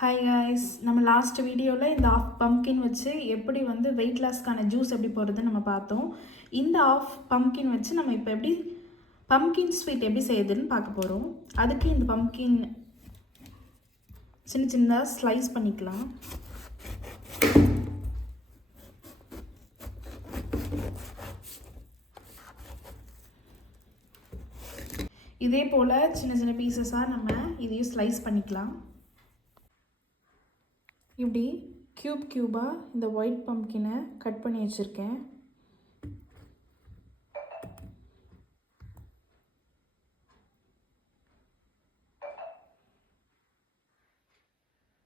Hi guys, நம்ம last வீடியோவில் இந்த ஆஃப் பம்கின் வச்சு எப்படி வெயிட் லாஸ்க்கான ஜூஸ் எப்படி போடுறதுன்னு நம்ம பார்த்தோம். இந்த ஆஃப் பம்கின் வச்சு நம்ம இப்போ எப்படி பம்கின் ஸ்வீட் எப்படி செய்யுதுன்னு பார்க்க போகிறோம். அதுக்கு இந்த பம்கின் சின்ன சின்னதாக ஸ்லைஸ் பண்ணிக்கலாம். இதே போல் சின்ன சின்ன பீசஸாக நம்ம இதையும் ஸ்லைஸ் பண்ணிக்கலாம். இப்படி க்யூபாக இந்த ஒயிட் பம்கினை கட் பண்ணி வச்சுருக்கேன்.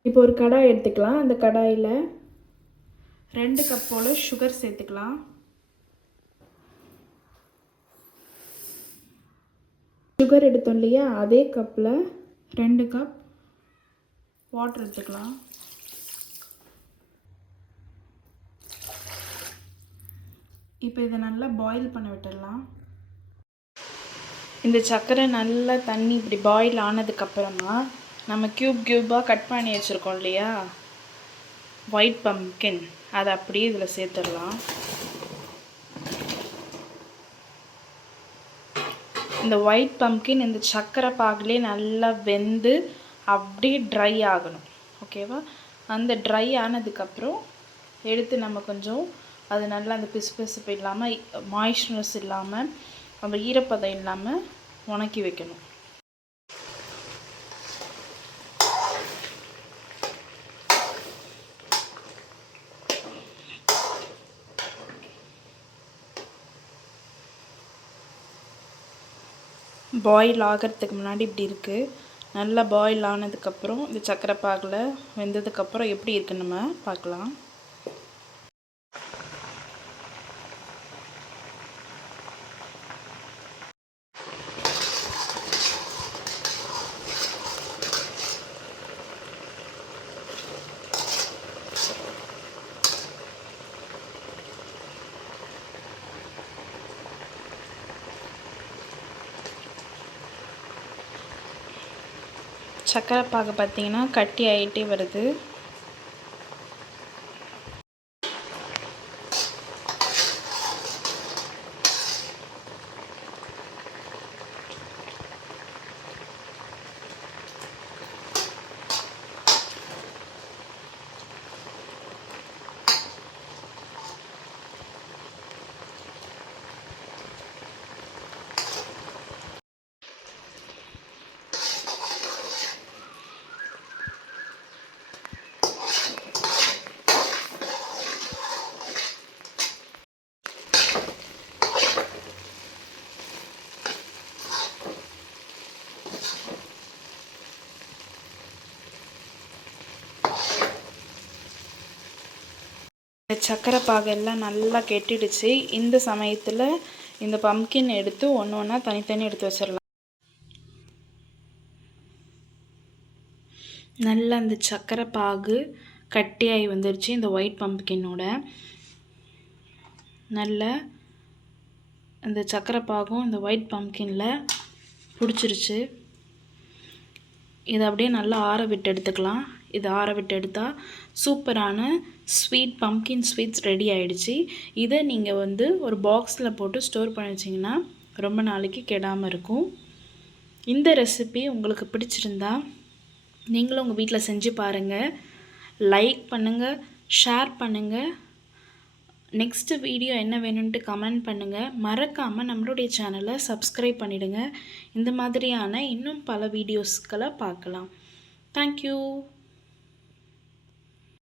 இப்போ ஒரு கடாய் எடுத்துக்கலாம். அந்த கடாயில் 2 கப் போல் சுகர் சேர்த்துக்கலாம். சுகர் எடுத்தோம் இல்லையா, அதே கப்பில் 2 கப் வாட்டர் எடுத்துக்கலாம். இப்போ இதை நல்லா பாயில் பண்ண விட்டுடலாம். இந்த சர்க்கரை நல்லா தண்ணி இப்படி பாயில் ஆனதுக்கப்புறமா நம்ம க்யூபாக கட் பண்ணி வச்சுருக்கோம் இல்லையா ஒயிட் பம்கின், அதை அப்படியே இதில் சேர்த்துடலாம். இந்த ஒயிட் பம்கின் இந்த சர்க்கரை பாகுலேயே நல்லா வெந்து அப்படியே ட்ரை ஆகணும். ஓகேவா? அந்த ட்ரை ஆனதுக்கப்புறம் எடுத்து நம்ம கொஞ்சம் அது நல்லா அந்த பிசுபிசுப்பு இல்லாமல், மாய்ஸ்சர்னஸ் இல்லாமல், அந்த ஈரப்பதம் இல்லாமல் உணக்கி வைக்கணும். பாயில் ஆகிறதுக்கு முன்னாடி இப்படி இருக்குது. நல்லா பாயில் ஆனதுக்கப்புறம் இந்த சர்க்கரை பாகில் வெந்ததுக்கப்புறம் எப்படி இருக்குன்னு நம்ம பார்க்கலாம். சர்க்கரை பாகு பார்த்திங்கன்னா கட்டி ஆகிட்டே வருது. சர்க்கரை பாகெல்லாம் நல்லா கெட்டிடுச்சு. இந்த சமயத்தில் இந்த பம்கின் எடுத்து ஒன்று ஒன்றா தனித்தனி எடுத்து வச்சிடலாம். நல்லா அந்த சர்க்கரை பாகு கட்டியாகி வந்துடுச்சு. இந்த ஒயிட் பம்கினோட நல்ல அந்த சர்க்கரை பாகும் இந்த ஒயிட் பம்கினில் பிடிச்சிருச்சு. இதை அப்படியே நல்லா ஆற விட்டு எடுத்துக்கலாம். இது ஆற விட்டு எடுத்தால் சூப்பரான ஸ்வீட் பம்கின் ஸ்வீட்ஸ் ரெடி ஆகிடுச்சு. இதை நீங்கள் ஒரு பாக்ஸில் போட்டு ஸ்டோர் பண்ணி வச்சிங்கன்னா ரொம்ப நாளைக்கு கெடாமல் இருக்கும். இந்த ரெசிபி உங்களுக்கு பிடிச்சிருந்தா நீங்களும் உங்கள் வீட்டில் செஞ்சு பாருங்கள். லைக் பண்ணுங்கள், ஷேர் பண்ணுங்கள். நெக்ஸ்ட்டு வீடியோ என்ன வேணும்ன்ட்டு கமெண்ட் பண்ணுங்கள். மறக்காமல் நம்மளுடைய சேனலை சப்ஸ்கிரைப் பண்ணிவிடுங்க. இந்த மாதிரியான இன்னும் பல வீடியோஸ்களை பார்க்கலாம். தேங்க்யூ.